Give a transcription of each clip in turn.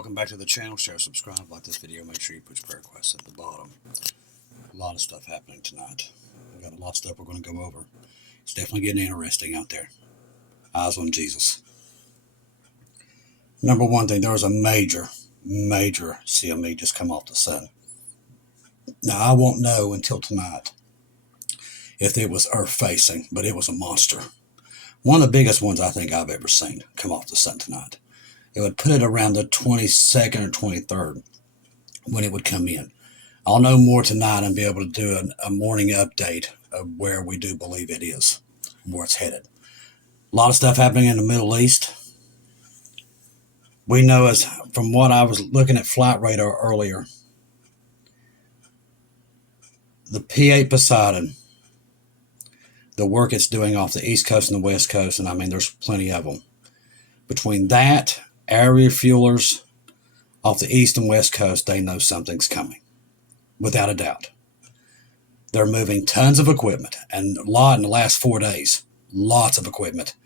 welcome back to the channel. Share, subscribe, like this video. Make sure you put your prayer requests at the bottom. A lot of stuff happening tonight. We've got a lot of stuff we're going to go over. It's definitely getting interesting out there. Eyes on Jesus. Number one thing, there was a major CME just come off the sun. Now, I won't know until tonight if it was Earth facing, but it was a monster. One of the biggest ones I think I've ever seen come off the sun tonight. It would put it around the 22nd or 23rd when it would come in. I'll know more tonight and be able to do a morning update of where we do believe it is, where it's headed. A lot of stuff happening in the Middle East. We know, as from what I was looking at Flight Radar earlier, the P-8 Poseidon, the work it's doing off the East Coast and the West Coast, and I mean there's plenty of them. Between that, air refuelers off the East and West Coast, they know something's coming, without a doubt. They're moving tons of equipment, and a lot in the last 4 days, lots of equipment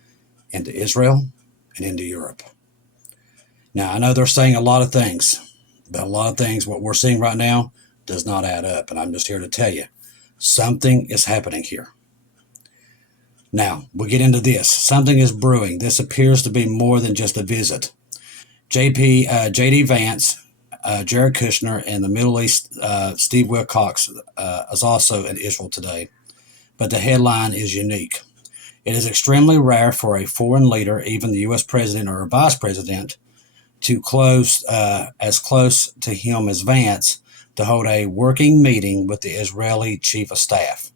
into Israel and into Europe. Now, I know they're saying a lot of things, but a lot of things, what we're seeing right now, does not add up, and I'm just here to tell you, something is happening here. Now, we get into this. Something is brewing. This appears to be more than just a visit. J.D. Vance, Jared Kushner, and the Middle East, Steve Wilcox, is also in Israel today. But the headline is unique. It is extremely rare for a foreign leader, even the U.S. president or a vice president, to as close to him as Vance, to hold a working meeting with the Israeli chief of staff.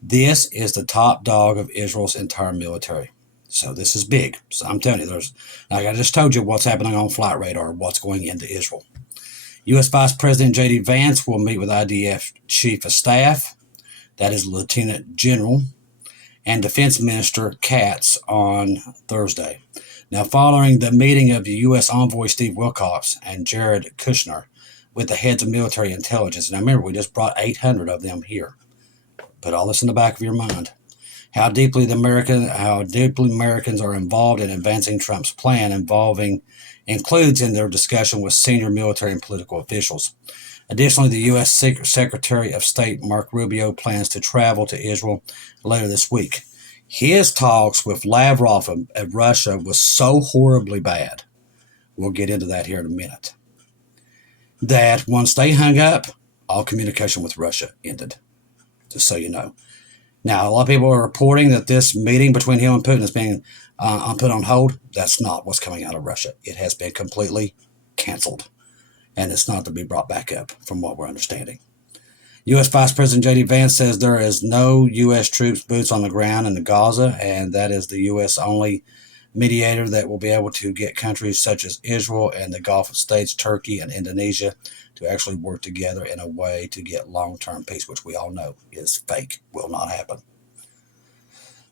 This is the top dog of Israel's entire military. So this is big. So I'm telling you, like I just told you what's happening on Flight Radar, what's going into Israel. U.S. Vice President J.D. Vance will meet with IDF Chief of Staff, that is Lieutenant General, and Defense Minister Katz on Thursday. Now, following the meeting of the U.S. Envoy Steve Wilcox and Jared Kushner with the heads of military intelligence, and I remember we just brought 800 of them here. Put all this in the back of your mind. How deeply Americans are involved in advancing Trump's plan includes in their discussion with senior military and political officials. Additionally, the U.S. Secretary of State Mark Rubio plans to travel to Israel later this week. His talks with Lavrov of Russia was so horribly bad, we'll get into that here in a minute, that once they hung up, all communication with Russia ended. Just so you know. Now, a lot of people are reporting that this meeting between him and Putin is being put on hold. That's not what's coming out of Russia. It has been completely canceled, and it's not to be brought back up from what we're understanding. U.S. Vice President J.D. Vance says there is no U.S. troops boots on the ground in the Gaza, and that is the U.S. only mediator that will be able to get countries such as Israel and the Gulf states, Turkey and Indonesia, to actually work together in a way to get long-term peace, which we all know is fake, will not happen.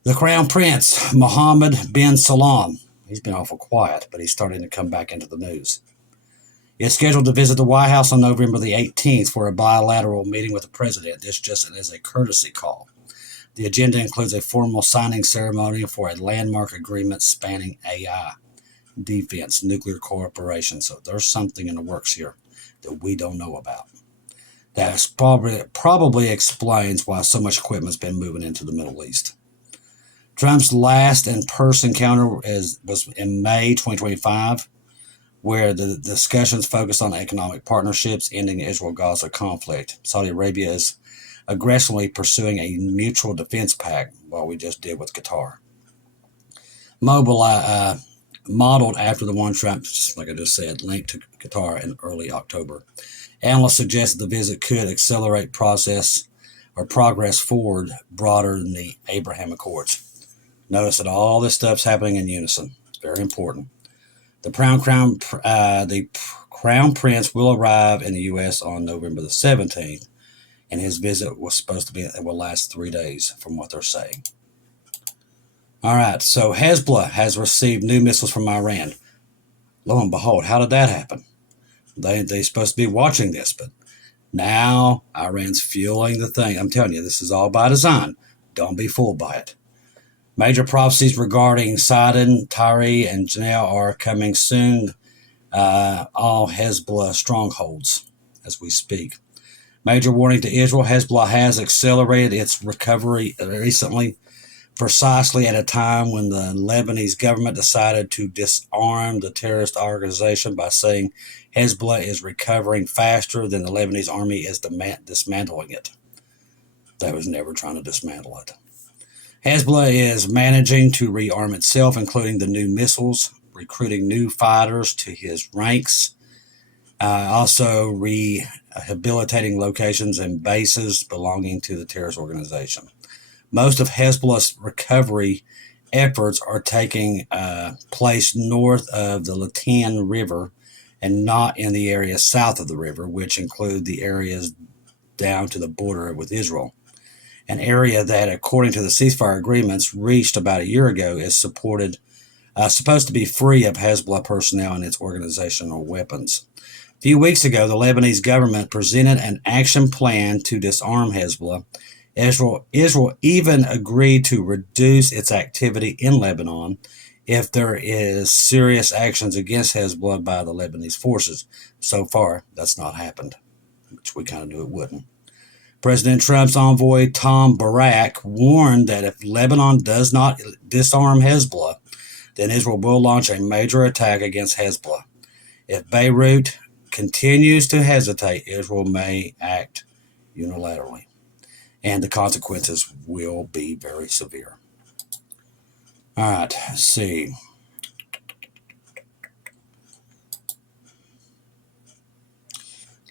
The Crown Prince, Mohammed bin Salman, he's been awful quiet, but he's starting to come back into the news, is scheduled to visit the White House on November the 18th for a bilateral meeting with the president. This just is a courtesy call. The agenda includes a formal signing ceremony for a landmark agreement spanning AI, defense, nuclear cooperation. So there's something in the works here that we don't know about. That probably explains why so much equipment's been moving into the Middle East. Trump's last in-person encounter was in May 2025, where the discussions focused on economic partnerships ending the Israel-Gaza conflict. Saudi Arabia is aggressively pursuing a mutual defense pact, what we just did with Qatar. Modeled after the one Trump, like I just said, linked to Qatar in early October. Analysts suggest that the visit could accelerate progress forward broader than the Abraham Accords. Notice that all this stuff's happening in unison. It's very important. The Crown Prince will arrive in the U.S. on November the 17th, and his visit was supposed to be, it will last 3 days from what they're saying. All right, so Hezbollah has received new missiles from Iran. Lo and behold, how did that happen? They're supposed to be watching this, but now Iran's fueling the thing. I'm telling you, this is all by design. Don't be fooled by it. Major prophecies regarding Sidon, Tyre, and Janelle are coming soon. all Hezbollah strongholds as we speak. Major warning to Israel: Hezbollah has accelerated its recovery recently, precisely at a time when the Lebanese government decided to disarm the terrorist organization by saying Hezbollah is recovering faster than the Lebanese army is dismantling it. They was never trying to dismantle it. Hezbollah is managing to rearm itself, including the new missiles, recruiting new fighters to his ranks, also rehabilitating locations and bases belonging to the terrorist organization. Most of Hezbollah's recovery efforts are taking place north of the Litani River and not in the areas south of the river, which include the areas down to the border with Israel. An area that, according to the ceasefire agreements reached about a year ago, is supposed to be free of Hezbollah personnel and its organizational weapons. A few weeks ago, the Lebanese government presented an action plan to disarm Hezbollah. Israel even agreed to reduce its activity in Lebanon if there is serious actions against Hezbollah by the Lebanese forces. So far, that's not happened, which we kind of knew it wouldn't. President Trump's envoy, Tom Barak, warned that if Lebanon does not disarm Hezbollah, then Israel will launch a major attack against Hezbollah. If Beirut continues to hesitate, Israel may act unilaterally, and the consequences will be very severe. All right, let's see.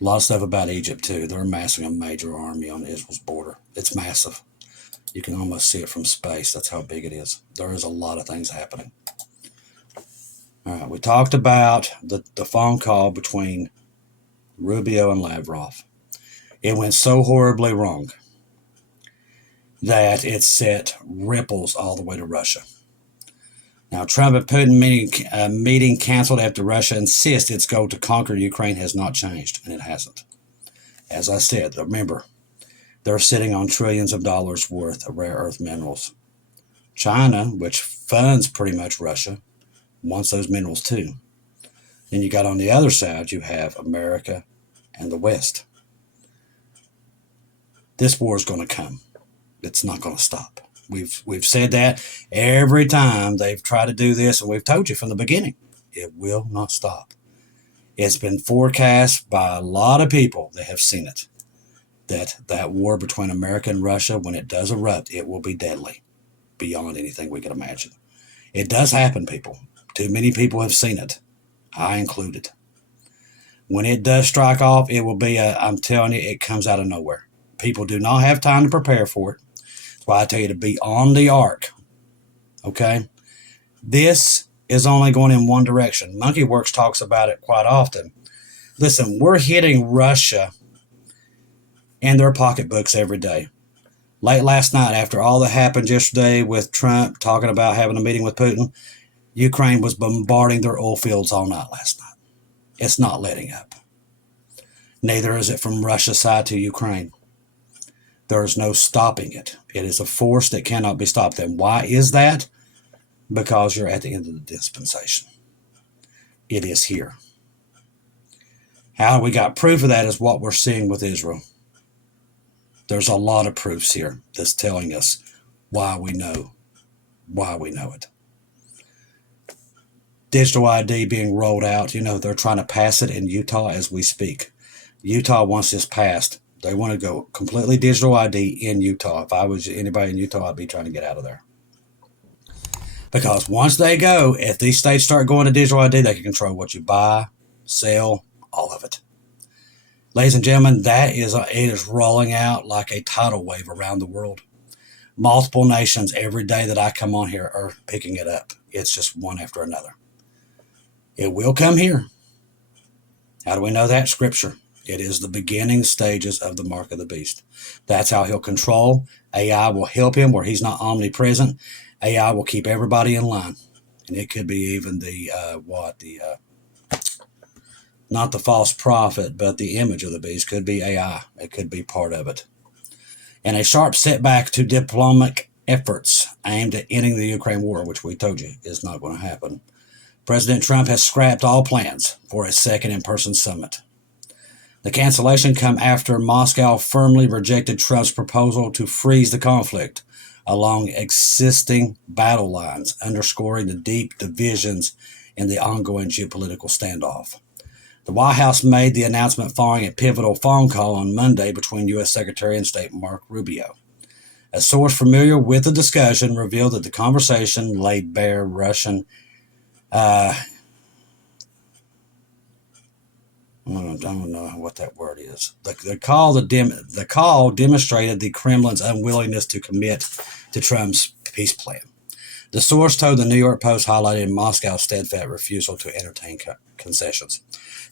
A lot of stuff about Egypt, too. They're amassing a major army on Israel's border. It's massive. You can almost see it from space. That's how big it is. There is a lot of things happening. All right, we talked about the phone call between Rubio and Lavrov. It went so horribly wrong that it set ripples all the way to Russia. Now, Trump and Putin meeting canceled after Russia insists its goal to conquer Ukraine has not changed, and it hasn't. As I said, remember, they're sitting on trillions of dollars worth of rare earth minerals. China, which funds pretty much Russia, wants those minerals too. Then you got on the other side, you have America and the West. This war is going to come. It's not going to stop. We've said that every time they've tried to do this, and we've told you from the beginning, it will not stop. It's been forecast by a lot of people that have seen it, that war between America and Russia, when it does erupt, it will be deadly beyond anything we can imagine. It does happen, people. Too many people have seen it, I included. When it does strike off, it will be I'm telling you, it comes out of nowhere. People do not have time to prepare for it. That's why I tell you to be on the ark. Okay? This is only going in one direction. MonkeyWorks talks about it quite often. Listen, we're hitting Russia and their pocketbooks every day. Late last night, after all that happened yesterday with Trump talking about having a meeting with Putin, Ukraine was bombarding their oil fields all night last night. It's not letting up. Neither is it from Russia's side to Ukraine. There is no stopping it. It is a force that cannot be stopped. And why is that? Because you're at the end of the dispensation. It is here. How we got proof of that is what we're seeing with Israel. There's a lot of proofs here that's telling us why we know it. Digital ID being rolled out. They're trying to pass it in Utah as we speak. Utah wants this passed. They want to go completely digital ID in Utah. If I was anybody in Utah, I'd be trying to get out of there. Because once they go, if these states start going to digital ID, they can control what you buy, sell, all of it. Ladies and gentlemen, it is rolling out like a tidal wave around the world. Multiple nations every day that I come on here are picking it up. It's just one after another. It will come here. How do we know that? Scripture. It is the beginning stages of the mark of the beast. That's how he'll control. AI will help him where he's not omnipresent. AI will keep everybody in line. And it could be even not the false prophet, but the image of the beast could be AI. It could be part of it. And a sharp setback to diplomatic efforts aimed at ending the Ukraine war, which we told you is not going to happen. President Trump has scrapped all plans for a second in-person summit. The cancellation come after Moscow firmly rejected Trump's proposal to freeze the conflict along existing battle lines, underscoring the deep divisions in the ongoing geopolitical standoff. The White House made the announcement following a pivotal phone call on Monday between U.S. Secretary of State Marco Rubio. A source familiar with the discussion revealed that the conversation laid bare Russian I don't know what that word is. The call demonstrated the Kremlin's unwillingness to commit to Trump's peace plan. The source told the New York Post highlighted Moscow's steadfast refusal to entertain concessions.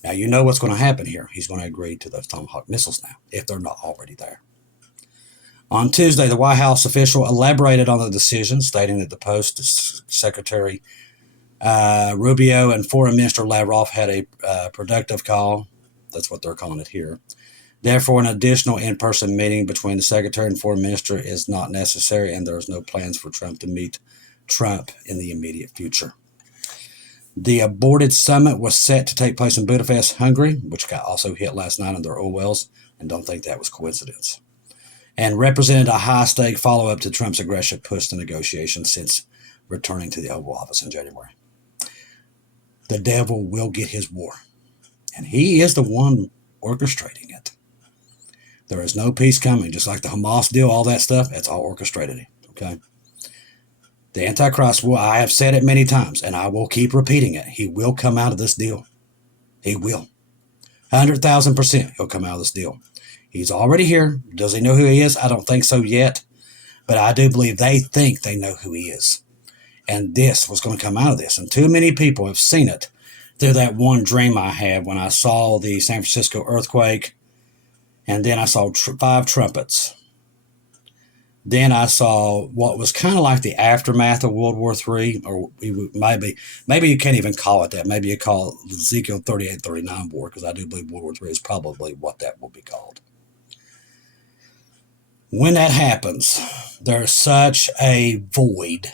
Now, you know what's going to happen here. He's going to agree to those Tomahawk missiles now, if they're not already there. On Tuesday, the White House official elaborated on the decision, stating that the Post Secretary Rubio and Foreign Minister Lavrov had a productive call. That's what they're calling it here. Therefore, an additional in-person meeting between the Secretary and Foreign Minister is not necessary, and there is no plans for Trump to meet Trump in the immediate future. The aborted summit was set to take place in Budapest, Hungary, which got also hit last night on their oil wells, and don't think that was coincidence, and represented a high-stake follow-up to Trump's aggressive push to negotiations since returning to the Oval Office in January. The devil will get his war, and he is the one orchestrating it. There is no peace coming, just like the Hamas deal, all that stuff, it's all orchestrated, okay? The Antichrist will, I have said it many times, and I will keep repeating it, he will come out of this deal. He will. 100,000% he'll come out of this deal. He's already here. Does he know who he is? I don't think so yet, but I do believe they think they know who he is. And this was going to come out of this. And too many people have seen it through that one dream I had when I saw the San Francisco earthquake. And then I saw 5 trumpets. Then I saw what was kind of like the aftermath of World War III, or maybe you can't even call it that. Maybe you call it Ezekiel 38-39 war, because I do believe World War III is probably what that will be called. When that happens, there's such a void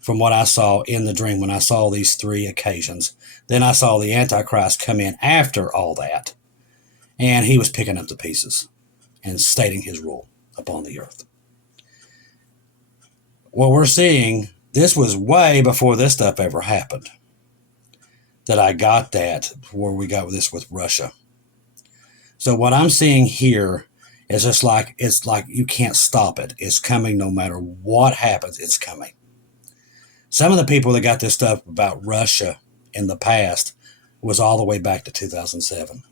from what I saw in the dream when I saw these 3 occasions. Then I saw the Antichrist come in after all that, and he was picking up the pieces and stating his rule upon the earth. What we're seeing, this was way before this stuff ever happened, that I got that, where we got this with Russia. So what I'm seeing here is just like, it's like you can't stop it. It's coming no matter what happens, it's coming. Some of the people that got this stuff about Russia in the past was all the way back to 2007.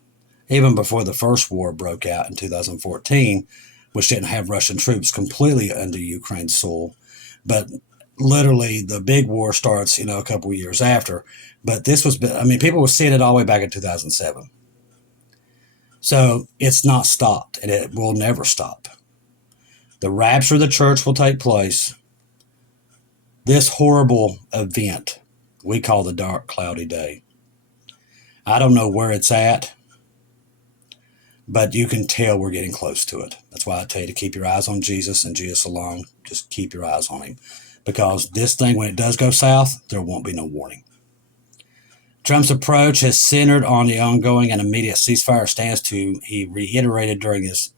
Even before the first war broke out in 2014, which didn't have Russian troops completely under Ukraine's soil. But literally the big war starts, a couple of years after. But this was, people were seeing it all the way back in 2007. So it's not stopped, and it will never stop. The rapture of the church will take place. This horrible event we call the dark, cloudy day. I don't know where it's at, but you can tell we're getting close to it. That's why I tell you to keep your eyes on Jesus and Jesus alone. Just keep your eyes on him. Because this thing, when it does go south, there won't be no warning. Trump's approach has centered on the ongoing and immediate ceasefire stance he reiterated during his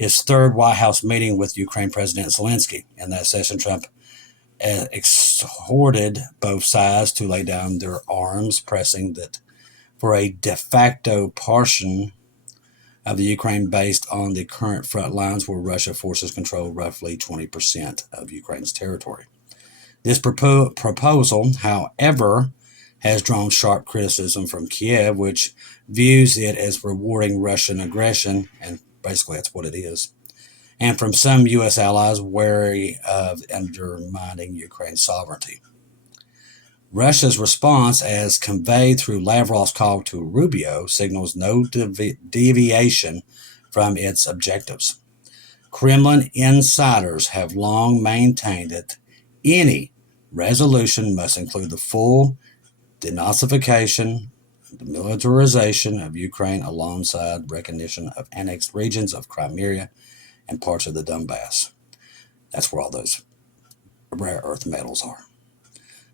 3rd White House meeting with Ukraine President Zelensky. In that session, Trump exhorted both sides to lay down their arms, pressing that for a de facto partition of the Ukraine based on the current front lines where Russia forces control roughly 20% of Ukraine's territory. This proposal, however, has drawn sharp criticism from Kiev, which views it as rewarding Russian aggression, and basically that's what it is, and from some U.S. allies wary of undermining Ukraine's sovereignty. Russia's response, as conveyed through Lavrov's call to Rubio, signals no deviation from its objectives. Kremlin insiders have long maintained that any resolution must include the full denazification, the militarization of Ukraine alongside recognition of annexed regions of Crimea and parts of the Donbass. That's where all those rare earth metals are.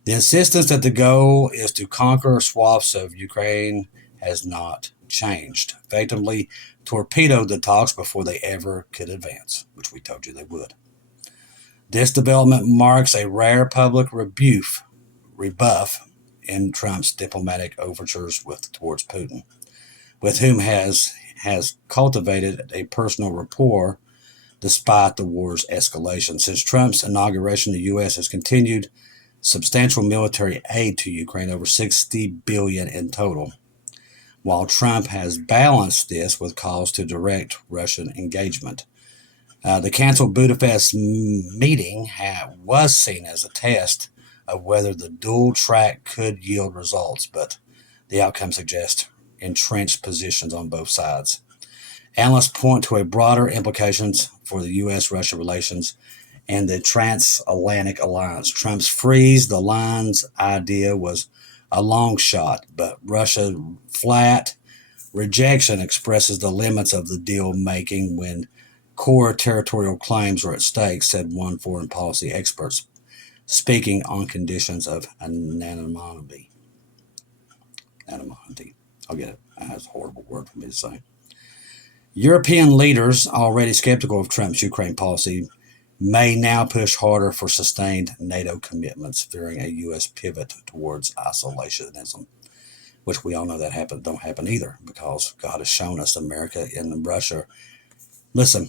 The insistence that the goal is to conquer swaths of Ukraine has not changed. Effectively torpedoed the talks before they ever could advance, which we told you they would. This development marks a rare public rebuff in Trump's diplomatic overtures towards Putin, with whom has cultivated a personal rapport despite the war's escalation. Since Trump's inauguration, the U.S. has continued substantial military aid to Ukraine, over $60 billion in total, while Trump has balanced this with calls to direct Russian engagement. The canceled Budapest meeting was seen as a test of whether the dual track could yield results, but the outcome suggests entrenched positions on both sides. Analysts point to a broader implications for the U.S.-Russia relations and the transatlantic alliance. Trump's freeze the lines idea was a long shot, but Russia's flat rejection expresses the limits of the deal making when core territorial claims are at stake, said one foreign policy expert, speaking on conditions of anonymity. I'll get it. That's a horrible word for me to say. European leaders, already skeptical of Trump's Ukraine policy, may now push harder for sustained NATO commitments, fearing a U.S. pivot towards isolationism, which we all know that don't happen either, because God has shown us America and Russia. Listen,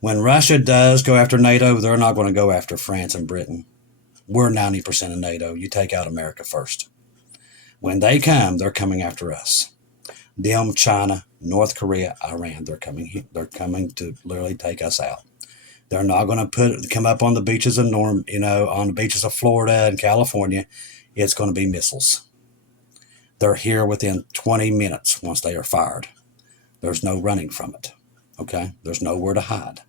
when Russia does go after NATO, they're not going to go after France and Britain. We're 90% of NATO. You take out America first. When they come, they're coming after us. Them, China, North Korea, Iran, they're coming to literally take us out. They're not going to come up on the beaches of on the beaches of Florida and California. It's going to be missiles. They're here within 20 minutes once they are fired. There's no running from it. Okay? There's nowhere to hide.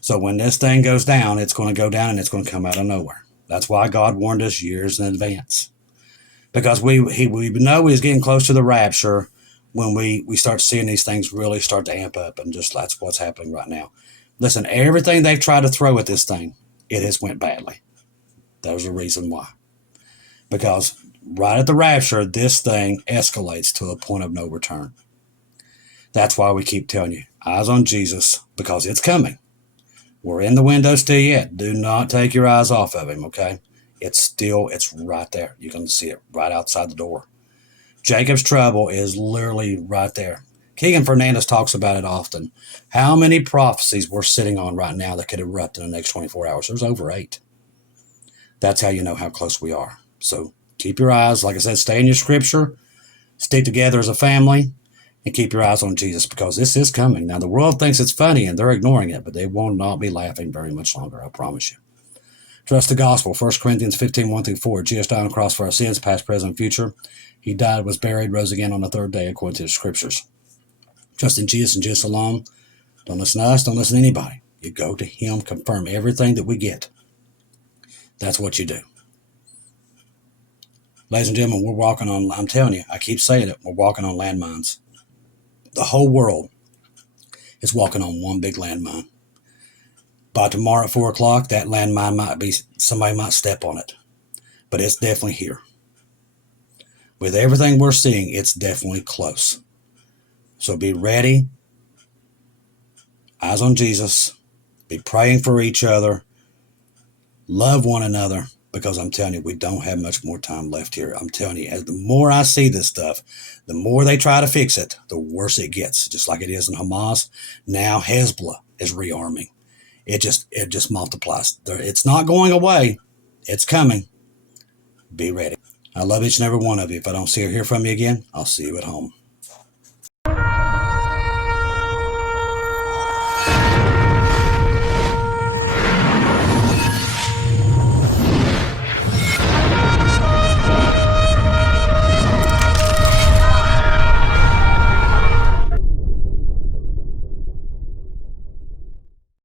So when this thing goes down, it's going to go down and it's going to come out of nowhere. That's why God warned us years in advance. Because we know he's getting close to the rapture when we start seeing these things really start to amp up, and just that's what's happening right now. Listen, everything they've tried to throw at this thing, it has went badly. There's a reason why. Because right at the rapture, this thing escalates to a point of no return. That's why we keep telling you, eyes on Jesus, because it's coming. We're in the window still yet. Do not take your eyes off of him, okay? It's right there. You can see it right outside the door. Jacob's trouble is literally right there. Keegan Fernandez talks about it often. How many prophecies we're sitting on right now that could erupt in the next 24 hours? There's over 8. That's how you know how close we are. So keep your eyes, like I said, stay in your scripture, stick together as a family, and keep your eyes on Jesus, because this is coming. Now, the world thinks it's funny, and they're ignoring it, but they will not be laughing very much longer, I promise you. Trust the gospel. 1 Corinthians 15, 1-4. Jesus died on the cross for our sins, past, present, and future. He died, was buried, rose again on the third day, according to the scriptures. Trust in Jesus and Jesus alone. Don't listen to us. Don't listen to anybody. You go to him, confirm everything that we get. That's what you do. Ladies and gentlemen, we're walking on, I'm telling you, I keep saying it, we're walking on landmines. The whole world is walking on one big landmine. By tomorrow at 4 o'clock, that landmine somebody might step on it. But it's definitely here. With everything we're seeing, it's definitely close. So be ready. Eyes on Jesus. Be praying for each other. Love one another. Because I'm telling you, we don't have much more time left here. I'm telling you, the more I see this stuff, the more they try to fix it, the worse it gets. Just like it is in Hamas. Now Hezbollah is rearming. It just multiplies. It's not going away. It's coming. Be ready. I love each and every one of you. If I don't see or hear from you again, I'll see you at home.